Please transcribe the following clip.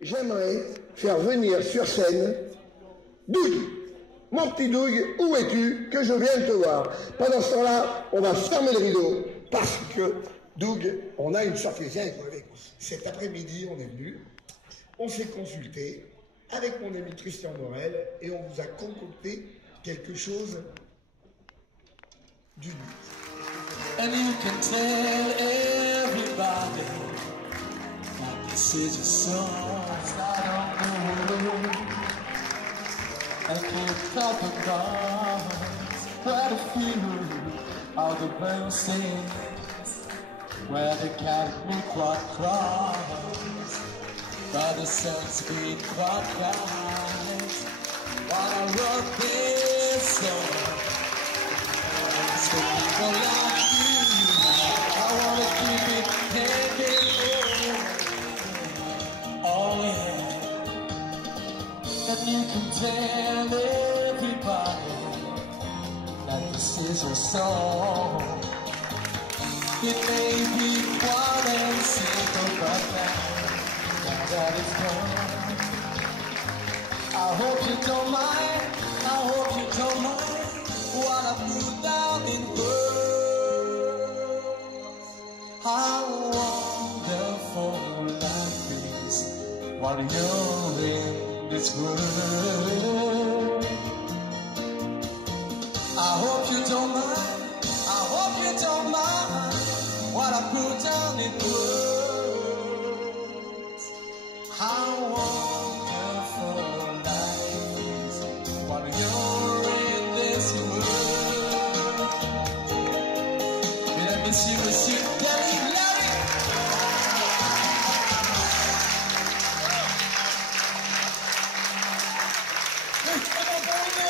j'aimerais faire venir sur scène Doug. Mon petit Doug, où es-tu? Que je vienne te voir. Pendant ce temps-là, on va fermer le rideau parce que Doug, on a une surprise. Cet après-midi, on est venu, on s'est consulté avec mon ami Christian Morel et on vous a concocté quelque chose d'unique. And you can tell everybody that this is a song. I don't know. I can't talk about what I feel. All the birds sing, where the cat will cross, but the sun's big cries. While I wrote this song, so people like you, I wanna keep it hanging on. Oh yeah. And you can tell everybody that this is your song. It may be wild and simple, but now that it's gone, I hope you don't mind, I hope you don't mind what I put down in words. How wonderful life is while you're in this world. I hope you don't mind, I hope you don't mind what I put down in words. How wonderful life is while you're in this world. Mesdames, messieurs, monsieur David Larry. Hey, come on, baby.